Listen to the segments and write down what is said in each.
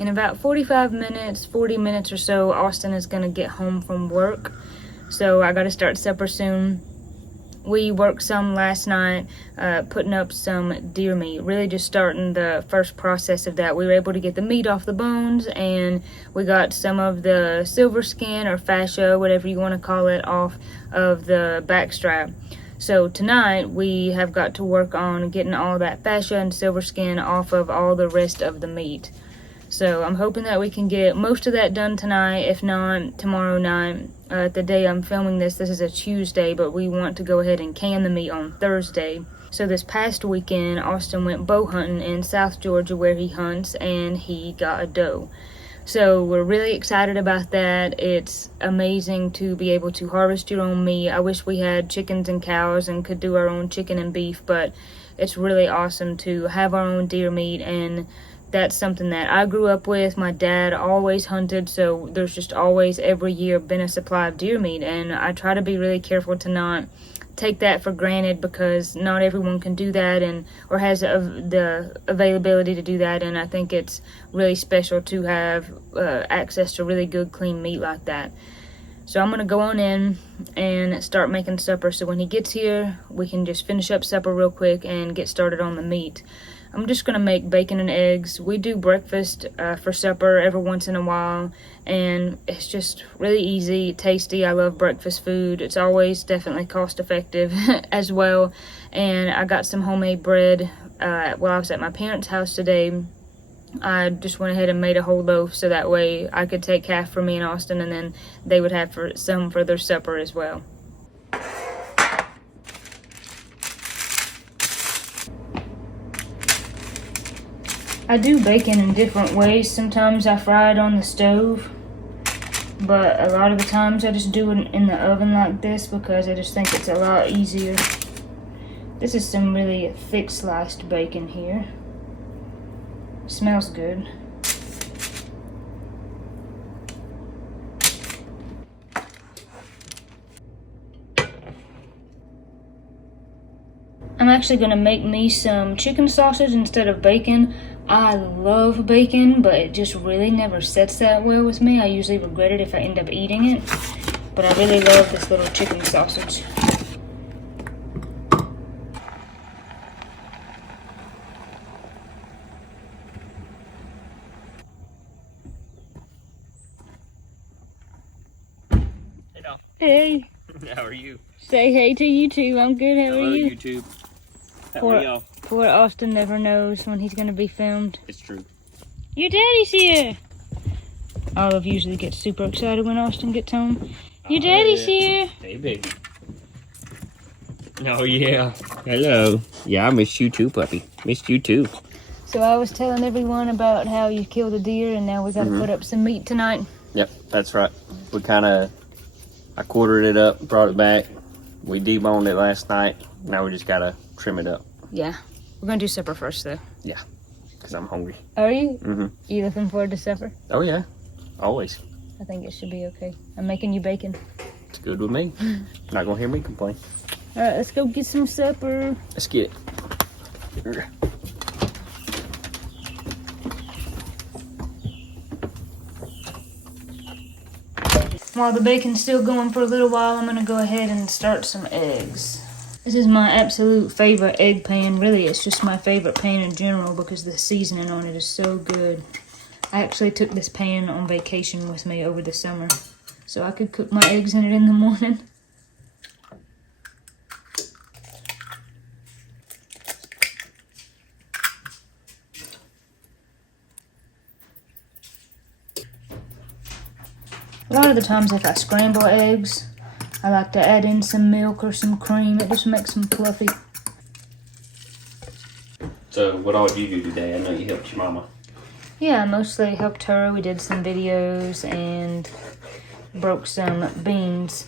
in about 45 minutes, 40 minutes or so, Austin is gonna get home from work. So I gotta start supper soon. We worked some last night, putting up some deer meat, really just starting the first process of that. We were able to get the meat off the bones, and we got some of the silver skin or fascia, whatever you want to call it, off of the back strap. So tonight we have got to work on getting all that fascia and silver skin off of all the rest of the meat. So I'm hoping that we can get most of that done tonight, if not tomorrow night. The day I'm filming this is a Tuesday, but we want to go ahead and can the meat on Thursday. So this past weekend, Austin went bow hunting in South Georgia where he hunts, and he got a doe. So we're really excited about that. It's amazing to be able to harvest your own meat. I wish we had chickens and cows and could do our own chicken and beef, but it's really awesome to have our own deer meat, and that's something that I grew up with. My dad always hunted, so there's just always every year been a supply of deer meat, and I try to be really careful to not take that for granted, because not everyone can do that and or has the availability to do that, and I think it's really special to have access to really good clean meat like that. So I'm gonna go on in and start making supper, so when he gets here we can just finish up supper real quick and get started on the meat. I'm just gonna make bacon and eggs. We do breakfast for supper every once in a while, and it's just really easy, tasty. I love breakfast food. It's always definitely cost effective as well. And I got some homemade bread while I was at my parents' house today. I just went ahead and made a whole loaf, so that way I could take half for me and Austin, and then they would have some for their supper as well. I do bacon in different ways. Sometimes I fry it on the stove, but a lot of the times I just do it in the oven like this, because I just think it's a lot easier. This is some really thick sliced bacon here. Smells good. I'm actually gonna make me some chicken sausage instead of bacon. I love bacon, but it just really never sets that well with me. I usually regret it if I end up eating it, but I really love this little chicken sausage. Hey, Doll. Hey. How are you? Say hey to YouTube. I'm good. How are you? YouTube. How are y'all? Poor Austin never knows when he's gonna be filmed. It's true. Your daddy's here. Olive usually gets super excited when Austin gets home. Your daddy's here. Hey, baby. Oh, yeah. Hello. Yeah, I missed you too, puppy. Missed you too. So I was telling everyone about how you killed a deer, and now we gotta put up some meat tonight. Yep, that's right. I quartered it up, brought it back. We deboned it last night. Now we just gotta trim it up. Yeah. We're gonna do supper first, though. Yeah, because I'm hungry. Are you? Mm-hmm. You looking forward to supper? Oh, yeah. Always. I think it should be okay. I'm making you bacon. It's good with me. Not gonna hear me complain. All right, let's go get some supper. Let's get it. While the bacon's still going for a little while, I'm gonna go ahead and start some eggs. This is my absolute favorite egg pan. Really, it's just my favorite pan in general because the seasoning on it is so good. I actually took this pan on vacation with me over the summer, so I could cook my eggs in it in the morning. A lot of the times if I scramble eggs, I like to add in some milk or some cream. It just makes them fluffy. So what all did you do today? I know you helped your mama. Yeah, I mostly helped her. We did some videos and broke some beans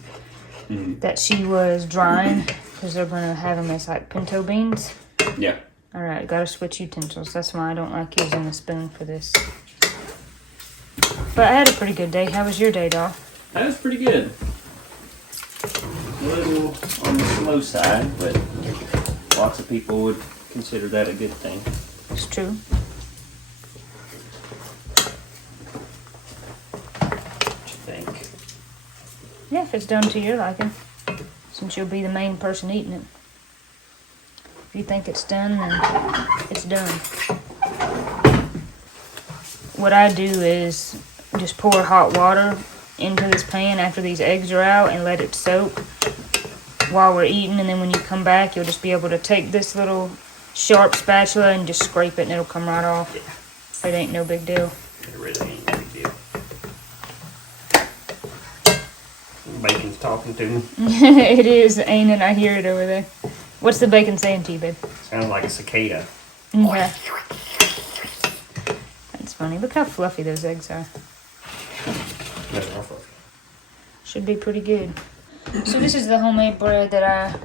that she was drying, because they're going to have them as like pinto beans. Yeah. Alright, gotta switch utensils. That's why I don't like using a spoon for this. But I had a pretty good day. How was your day, doll? That was pretty good. A little on the slow side, but lots of people would consider that a good thing. It's true. Yeah, if it's done to your liking, since you'll be the main person eating it. If you think it's done, then it's done. What I do is just pour hot water into this pan after these eggs are out and let it soak while we're eating, and then when you come back, you'll just be able to take this little sharp spatula and just scrape it and it'll come right off. Yeah. It ain't no big deal. It really ain't no big deal. Bacon's talking to me. It is, ain't it? I hear it over there. What's the bacon saying to you, babe? Sounds like a cicada. Yeah. That's funny. Look how fluffy those eggs are. Should be pretty good. So this is the homemade bread that I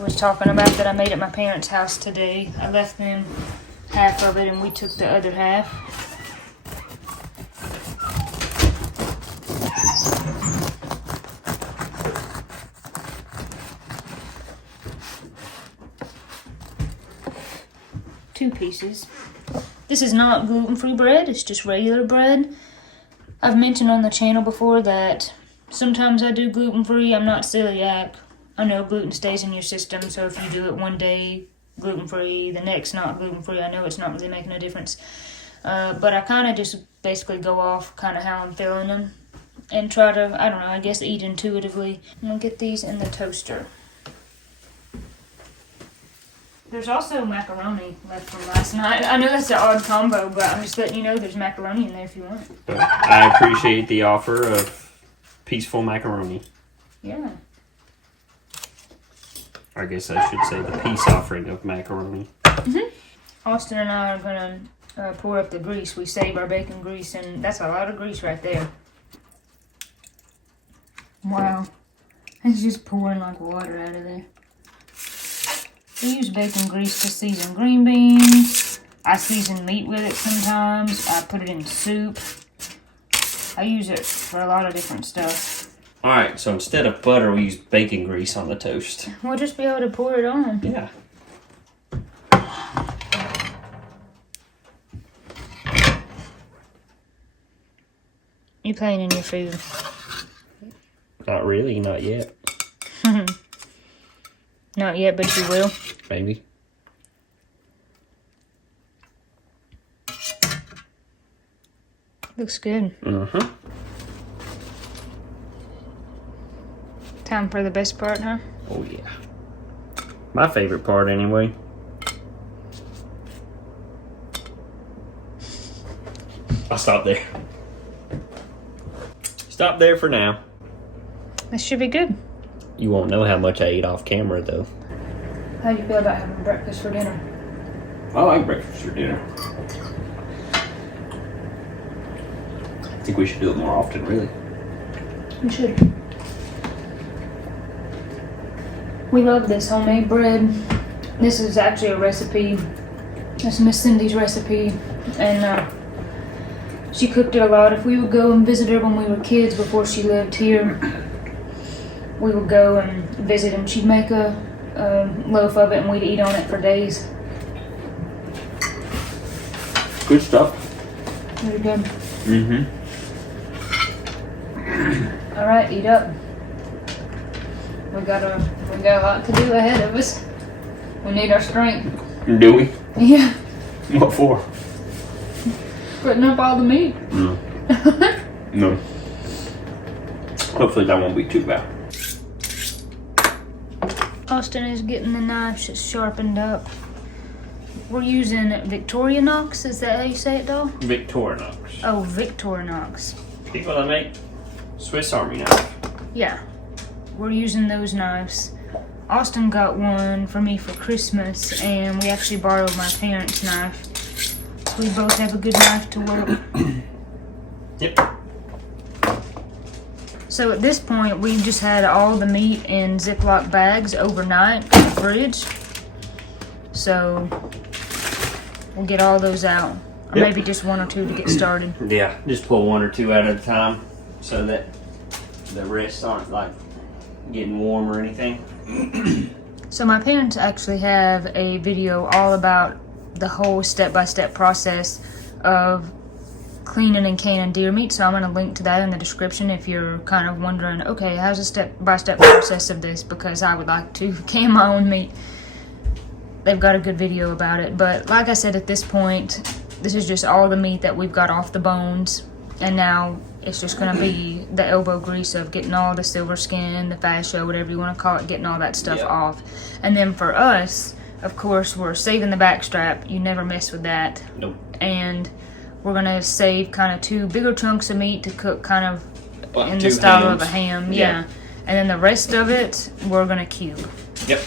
was talking about that I made at my parents' house today. I left them half of it and we took the other half. Two pieces. This is not gluten-free bread, it's just regular bread. I've mentioned on the channel before that sometimes I do gluten-free. I'm not celiac. I know gluten stays in your system, so if you do it one day gluten-free, the next not gluten-free, I know it's not really making a difference. But I kind of just basically go off kind of how I'm feeling them and try to, I don't know, I guess eat intuitively. I'm going to get these in the toaster. There's also macaroni left from last night. I know that's an odd combo, but I'm just letting you know there's macaroni in there if you want. I appreciate the offer of peaceful macaroni. Yeah. I guess I should say the peace offering of macaroni. Mm-hmm. Austin and I are going to pour up the grease. We save our bacon grease, and that's a lot of grease right there. Wow. It's just pouring like water out of there. We use bacon grease to season green beans. I season meat with it sometimes. I put it in soup. I use it for a lot of different stuff. Alright, so instead of butter, we use bacon grease on the toast. We'll just be able to pour it on. Yeah. You playing in your food? Not really, not yet. Not yet, but you will. Maybe. Looks good. Mm-hmm. Time for the best part, huh? Oh, yeah. My favorite part, anyway. I'll stop there. Stop there for now. This should be good. You won't know how much I ate off camera, though. How do you feel about having breakfast for dinner? I like breakfast for dinner. I think we should do it more often, really. We should. We love this homemade bread. This is actually a recipe. It's Miss Cindy's recipe. And she cooked it a lot. If we would go and visit her when we were kids before she lived here, we would go and visit and she'd make a loaf of it and we'd eat on it for days. Good stuff. Very good. Mm-hmm. All right, eat up. We got a lot to do ahead of us. We need our strength. Do we? Yeah. What for? Putting up all the meat. No. No. Hopefully that won't be too bad. Austin is getting the knives sharpened up. We're using Victorinox. Is that how you say it, doll? Victorinox. Oh, Victorinox. People that make Swiss Army knife. Yeah. We're using those knives. Austin got one for me for Christmas, and we actually borrowed my parents' knife. So we both have a good knife to work. Yep. So at this point, we've just had all the meat in Ziploc bags overnight in the fridge. So we'll get all those out. Or maybe just one or two to get started. Yeah, just pull one or two out at a time so that the rest aren't like getting warm or anything. So my parents actually have a video all about the whole step-by-step process of cleaning and canning deer meat, so I'm going to link to that in the description if you're kind of wondering, okay, how's the step-by-step process of this, because I would like to can my own meat. They've got a good video about it, but like I said, at this point, this is just all the meat that we've got off the bones, and now it's just going to be the elbow grease of getting all the silver skin, the fascia, whatever you want to call it, getting all that stuff off. And then for us, of course, we're saving the back strap. You never mess with that. Nope. And we're going to save kind of 2 bigger chunks of meat to cook kind of Like in the 2 style hams. of a ham. Yeah. And then the rest of it, we're going to cube. Yep.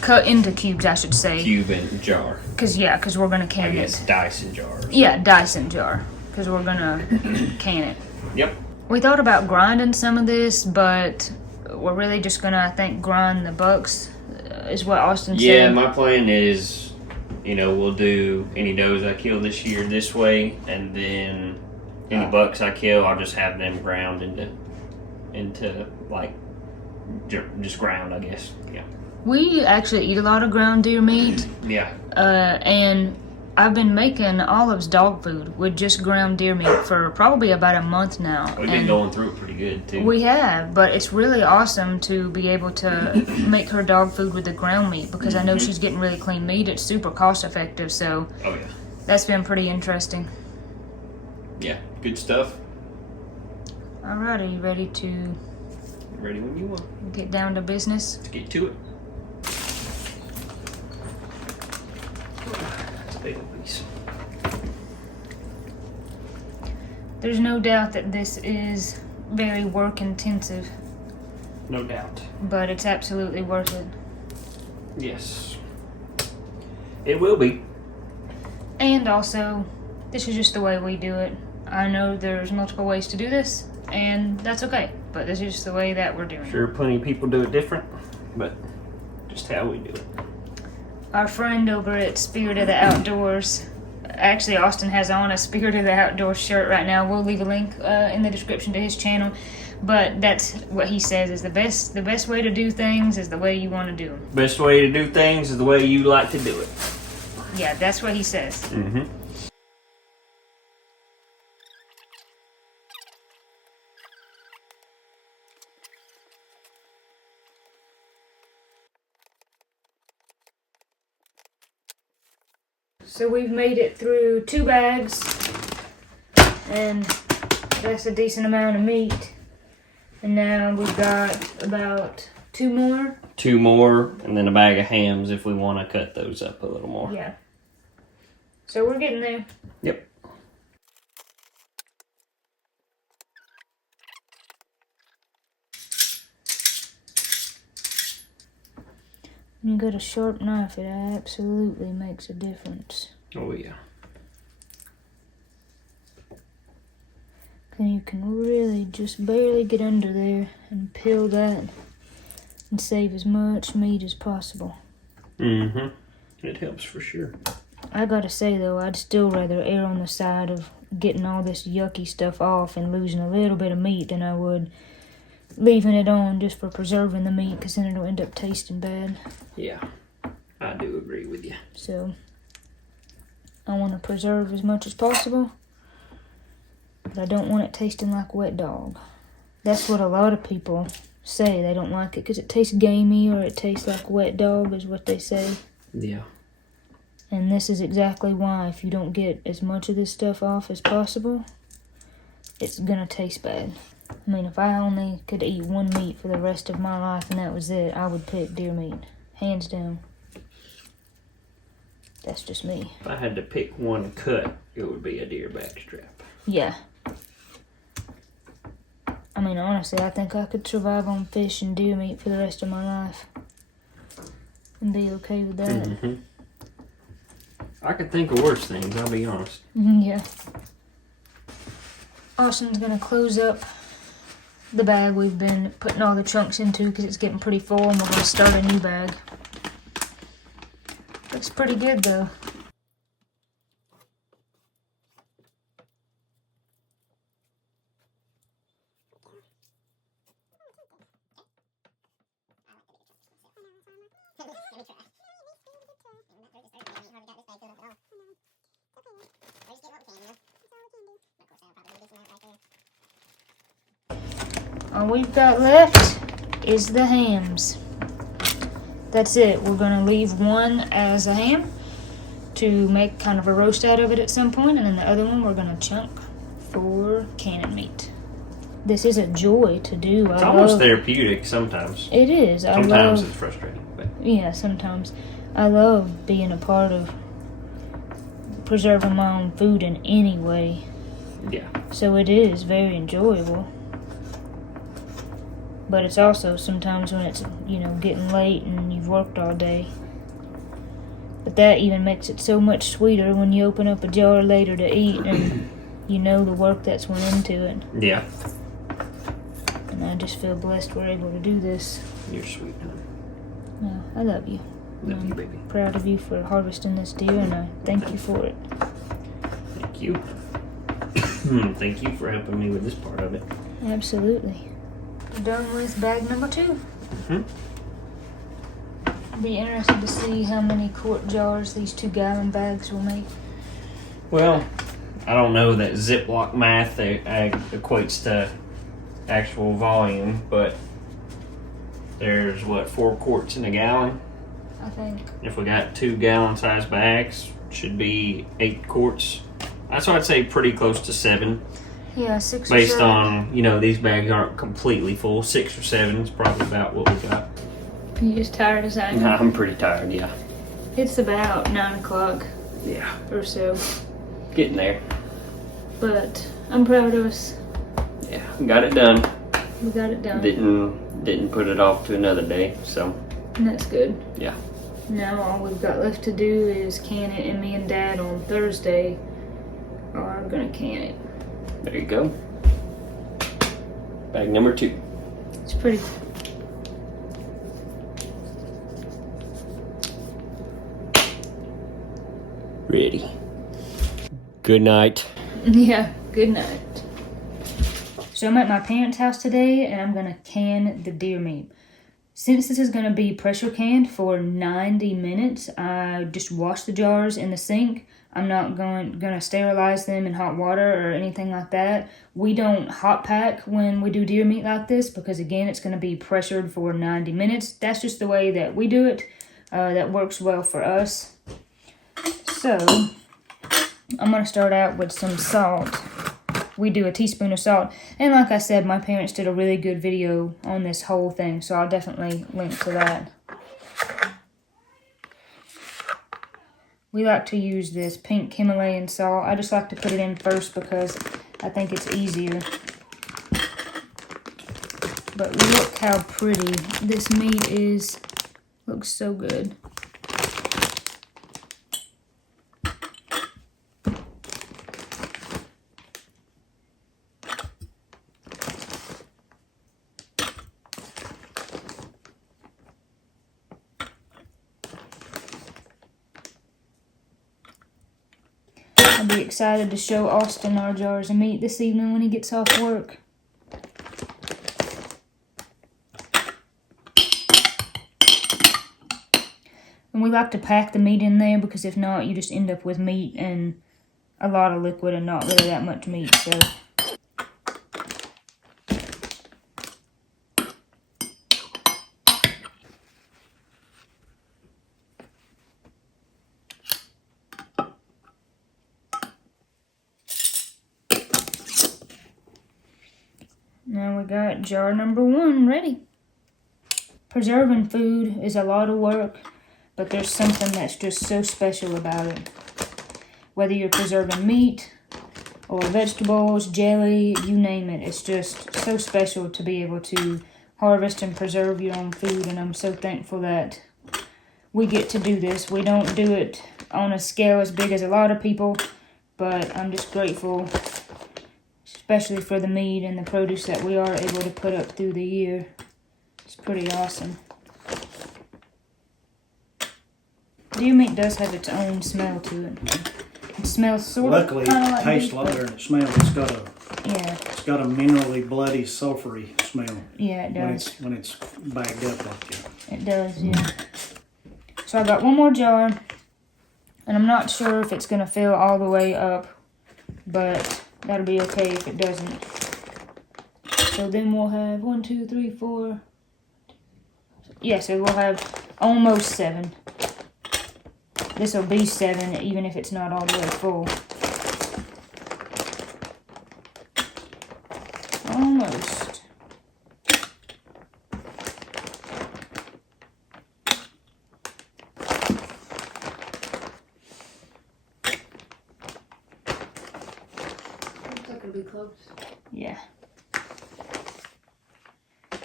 Cut into cubes, I should say. Cube and jar. Because we're going to can I guess it. Dyson jars. Yeah, Dyson jar. Because we're going to can it. Yep. We thought about grinding some of this, but we're really just going to, I think, grind the bucks, is what Austin said. Yeah, my plan is, we'll do any does I kill this year this way, and then any bucks I kill, I'll just have them ground into like, just ground, I guess. Yeah. We actually eat a lot of ground deer meat. Yeah. And I've been making Olive's dog food with just ground deer meat for probably about a month now. We've been going through it pretty good, too. We have, but it's really awesome to be able to make her dog food with the ground meat, because I know she's getting really clean meat. It's super cost effective, so Oh, yeah. that's been pretty interesting. Yeah, good stuff. Alright, are you ready to Ready when you want. get down to business? Let's get to it. Big piece. There's no doubt that this is very work intensive, No doubt. but it's absolutely worth it. Yes. It will be. And also, this is just the way we do it. I know there's multiple ways to do this, and that's okay, but this is just the way that we're doing it. Sure, plenty of people do it different, but just how we do it. Our friend over at Spirit of the Outdoors, actually Austin has on a Spirit of the Outdoors shirt right now. We'll leave a link in the description to his channel, but that's what he says is the best way to do things is the way you want to do them. Best way to do things is the way you like to do it. Yeah, that's what he says. Mm-hmm. So we've made it through 2 bags, and that's a decent amount of meat. And now we've got about 2 more. 2 more, and then a bag of hams if we want to cut those up a little more. Yeah. So we're getting there. Yep. When you got a sharp knife, it absolutely makes a difference. Oh, yeah. And you can really just barely get under there and peel that and save as much meat as possible. Mm-hmm. It helps for sure. I gotta say though, I'd still rather err on the side of getting all this yucky stuff off and losing a little bit of meat than I would leaving it on just for preserving the meat, because then it'll end up tasting bad. Yeah, I do agree with you. So I want to preserve as much as possible, but I don't want it tasting like wet dog. That's what a lot of people say. They don't like it because it tastes gamey or it tastes like wet dog is what they say. Yeah. And this is exactly why. If you don't get as much of this stuff off as possible, it's gonna taste bad. I mean, if I only could eat one meat for the rest of my life and that was it, I would pick deer meat. Hands down. That's just me. If I had to pick one cut, it would be a deer backstrap. Yeah. I mean, honestly, I think I could survive on fish and deer meat for the rest of my life. And be okay with that. Mm-hmm. I could think of worse things, I'll be honest. Yeah. Austin's gonna close up the bag we've been putting all the chunks into because it's getting pretty full, and we're gonna start a new bag. Looks pretty good though. All we've got left is the hams. That's it. We're gonna leave one as a ham to make kind of a roast out of it at some point, and then the other one we're gonna chunk for canning meat. This is a joy to do. It's almost therapeutic sometimes. It is. Sometimes it's frustrating, but yeah, sometimes. I love being a part of preserving my own food in any way. yeah. So it is very enjoyable. But it's also sometimes when it's, getting late and you've worked all day. But that even makes it so much sweeter when you open up a jar later to eat and you know the work that's went into it. Yeah. And I just feel blessed we're able to do this. You're sweet, honey. No, I love you. Love you, baby. Proud of you for harvesting this deer, and I thank you for it. Thank you. Thank you for helping me with this part of it. Absolutely. We're done with bag number 2. Mm-hmm. I'll be interested to see how many quart jars these 2-gallon bags will make. Well, I don't know that Ziploc math equates to actual volume, but there's 4 quarts in a gallon? I think. If we got 2-gallon size bags, should be 8 quarts. That's why I'd say pretty close to 7. Yeah, 6 or 7. Based on, these bags aren't completely full. 6 or 7 is probably about what we got. You just tired as I am? I'm pretty tired, yeah. It's about 9 o'clock. Yeah. Or so. Getting there. But I'm proud of us. Yeah, got it done. We got it done. Didn't put it off to another day, so. And that's good. Yeah. Now all we've got left to do is can it, and me and Dad on Thursday are gonna can it. There you go. Bag number 2. It's pretty cool. Ready. Good night. Yeah, good night. So I'm at my parents' house today, and I'm gonna can the deer meat. Since this is gonna be pressure canned for 90 minutes, I just wash the jars in the sink. I'm not gonna sterilize them in hot water or anything like that. We don't hot pack when we do deer meat like this because, again, it's gonna be pressured for 90 minutes. That's just the way that we do it. That works well for us. So I'm gonna start out with some salt. We do a teaspoon of salt. And like I said, my parents did a really good video on this whole thing, so I'll definitely link to that. We like to use this pink Himalayan salt. I just like to put it in first because I think it's easier. But look how pretty this meat is. Looks so good. I'll be excited to show Austin our jars of meat this evening when he gets off work. And we like to pack the meat in there because if not, you just end up with meat and a lot of liquid and not really that much meat. So now we got jar number 1 ready. Preserving food is a lot of work, but there's something that's just so special about it. Whether you're preserving meat or vegetables, jelly, you name it, it's just so special to be able to harvest and preserve your own food, and I'm so thankful that we get to do this. We don't do it on a scale as big as a lot of people, but I'm just grateful, especially for the meat and the produce that we are able to put up through the year. It's pretty awesome. Deer meat does have its own smell to it. It smells sort of Luckily, kind of it like tastes beef, a lot but- better than it smells. Yeah, It's got a minerally, bloody, sulfury smell yeah, it does. when it's bagged up like that. It does, yeah. So I got one more jar, and I'm not sure if it's gonna fill all the way up, but that'll be okay if it doesn't. So then we'll have 1, 2, 3, 4. Yeah, so we'll have almost 7. This will be 7, even if it's not all the way full. Almost. Looks like it'll be close. Yeah.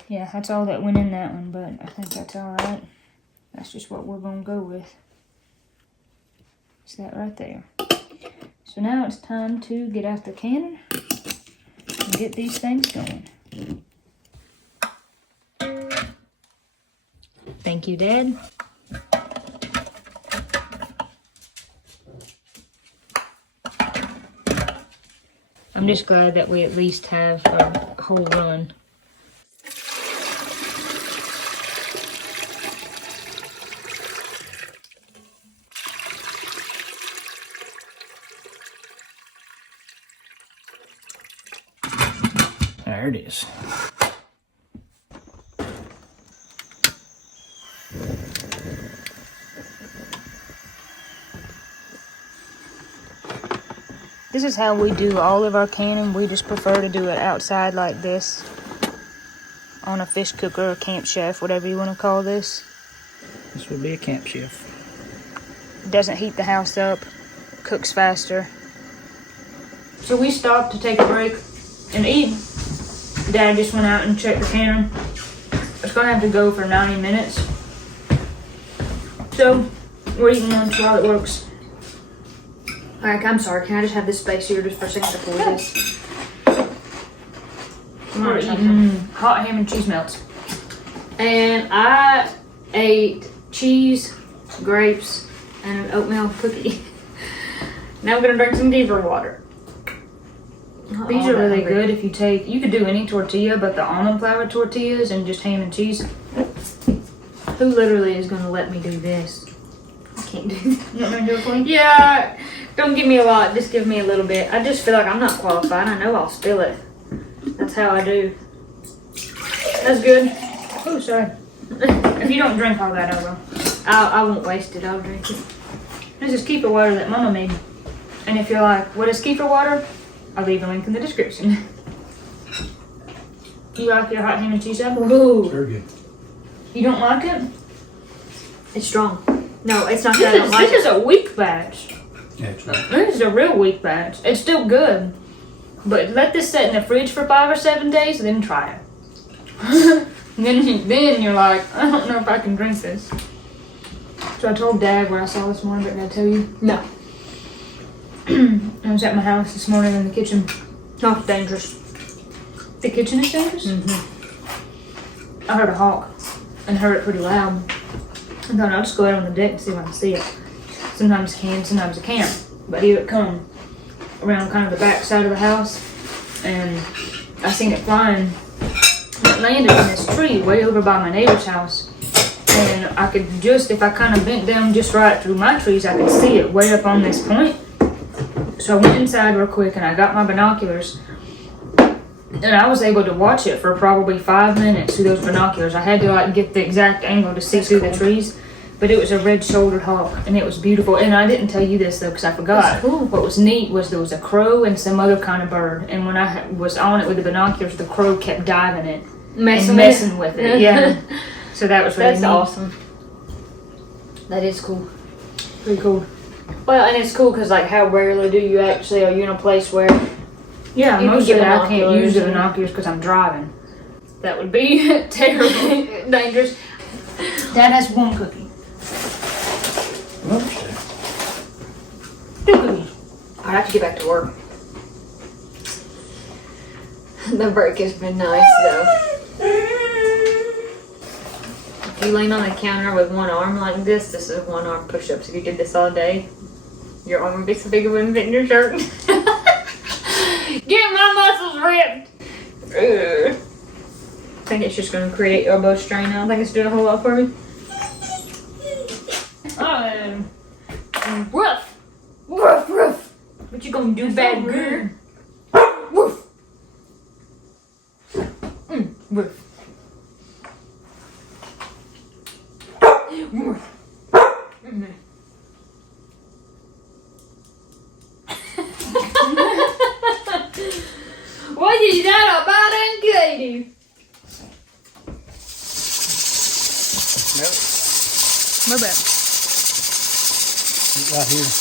Yeah, that's all that went in that one, but I think that's alright. That's just what we're gonna go with. It's that right there. So now it's time to get out the cannon and get these things going. Thank you, Dad. I'm just glad that we at least have a whole run. There it is. This is how we do all of our canning. We just prefer to do it outside like this, on a fish cooker or camp chef, whatever you want to call this. This would be a camp chef. It doesn't heat the house up, cooks faster. So we stopped to take a break and eat. Dad just went out and checked the cannon. It's gonna have to go for 90 minutes. So we're eating lunch while it works. Alright, I'm sorry, can I just have this space here just for a second to pour this? We're eating hot ham and cheese melts. And I ate cheese, grapes, and an oatmeal cookie. Now I'm gonna drink some Kefir water. These are really good if you take, you could do any tortilla, but the almond flour tortillas and just ham and cheese. Who literally is gonna let me do this? I can't do this. You want me to do it for you? Yeah, don't give me a lot, just give me a little bit. I just feel like I'm not qualified. I know I'll spill it. That's how I do. That's good. Oh, sorry. If you don't drink all that, I will. I won't waste it, I'll drink it. This is Kefir water that Mama made. And if you're like, what is Kefir water? I'll leave a link in the description. You like your hot ham and cheese apple? Ooh, Very good. You don't like it? it's strong. No, it's not that I don't like This it. is a weak batch. Yeah, it's right. This is a real weak batch. It's still good. But let this sit in the fridge for 5 or 7 days, then try it. then you're like, I don't know if I can drink this. So I told Dad where I saw this morning, but did I tell you? No. I was at my house this morning in the kitchen. Oh, dangerous. The kitchen is dangerous? Mm-hmm. I heard a hawk and heard it pretty loud. I thought I'll just go out on the deck and see if I can see it. Sometimes I can, sometimes I can't. But here it come around kind of the back side of the house, and I seen it flying. It landed in this tree way over by my neighbor's house. And I could just, if I kind of bent down just right through my trees, I could see it way up on this point. So I went inside real quick and I got my binoculars. And I was able to watch it for probably 5 minutes through those binoculars. I had to like get the exact angle to see through the trees. But it was a red-shouldered hawk, and it was beautiful. And I didn't tell you this though, because I forgot. That's cool. What was neat was there was a crow and some other kind of bird. And when I was on it with the binoculars, the crow kept diving it and messing with it. Yeah. So that was really That's neat. awesome. That is cool. Pretty cool. Well, and it's cool because like how rarely do you actually, are you in a place where Yeah, You can mostly get I can't binoculars use the and- binoculars because I'm driving. That would be terrible, dangerous. Dad has 1 cookie. Oops. 2 cookies. I have to get back to work. The break has been nice though. If you lean on the counter with one arm like this is 1 arm push-ups. If you did this all day, your arm would be so big it wouldn't fit in your shirt. Get my muscles ripped! Ugh. I think it's just going to create elbow strain now. I think it's doing a whole lot for me. Woof! Woof, woof! What you gonna do, bad girl? Woof! Woof. What is that about Aunt Katie? What about? Right here.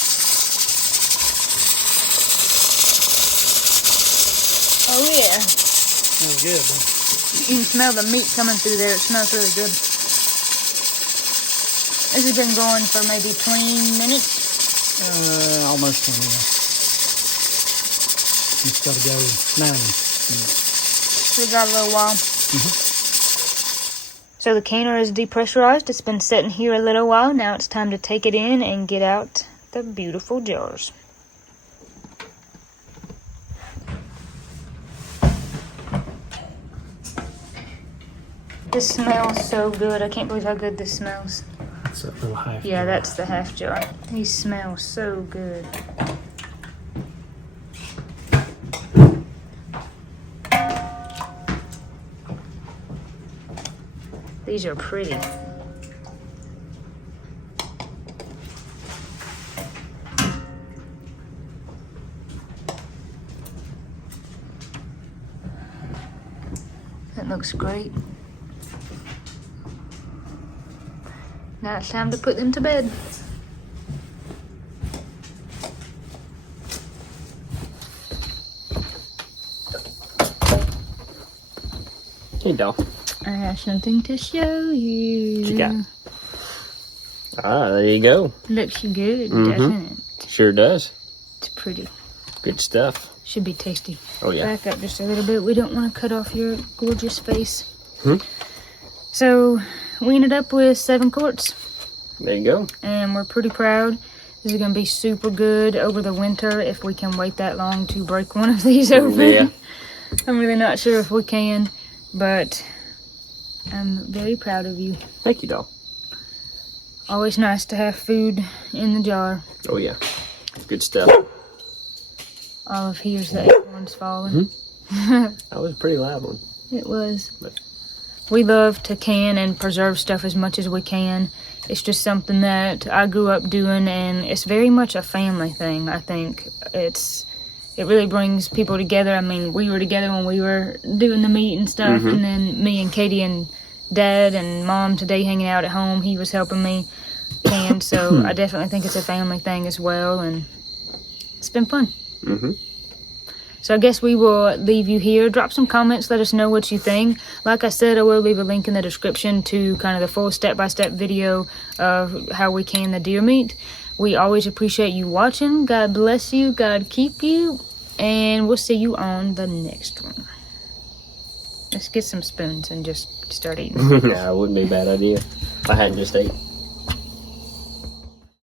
Oh yeah. Smells good, man. You can smell the meat coming through there. It smells really good. This has been going for maybe 20 minutes. Almost 20 minutes. It's got to go 9 minutes. We got a little while. So the canner is depressurized. It's been sitting here a little while. Now it's time to take it in and get out the beautiful jars. This smells so good. I can't believe how good this smells. It's a little half. Yeah, that's the half jar. These smell so good. These are pretty. That looks great. Now it's time to put them to bed. Hey, doll. I have something to show you. What you got? Ah, there you go. Looks good, Mhm. doesn't it? Sure does. It's pretty. Good stuff. Should be tasty. Oh, yeah. Back up just a little bit. We don't want to cut off your gorgeous face. Hmm. So we ended up with 7 quarts, There you go. and we're pretty proud. This is going to be super good over the winter if we can wait that long to break one of these open. Yeah. I'm really not sure if we can, but I'm very proud of you. Thank you, doll. Always nice to have food in the jar. Oh, yeah. Good stuff. Olive hears the acorns falling. That was a pretty loud one. It was. But- We love to can and preserve stuff as much as we can. It's just something that I grew up doing, and it's very much a family thing. I think it really brings people together. I mean, we were together when we were doing the meat and stuff, and then me and Katie and Dad and Mom today hanging out at home. He was helping me can, so I definitely think it's a family thing as well, and it's been fun. So I guess we will leave you here. Drop some comments. Let us know what you think. Like I said, I will leave a link in the description to kind of the full step-by-step video of how we can the deer meat. We always appreciate you watching. God bless you. God keep you. And we'll see you on the next one. Let's get some spoons and just start eating. Yeah, it wouldn't be a bad idea if I hadn't just ate.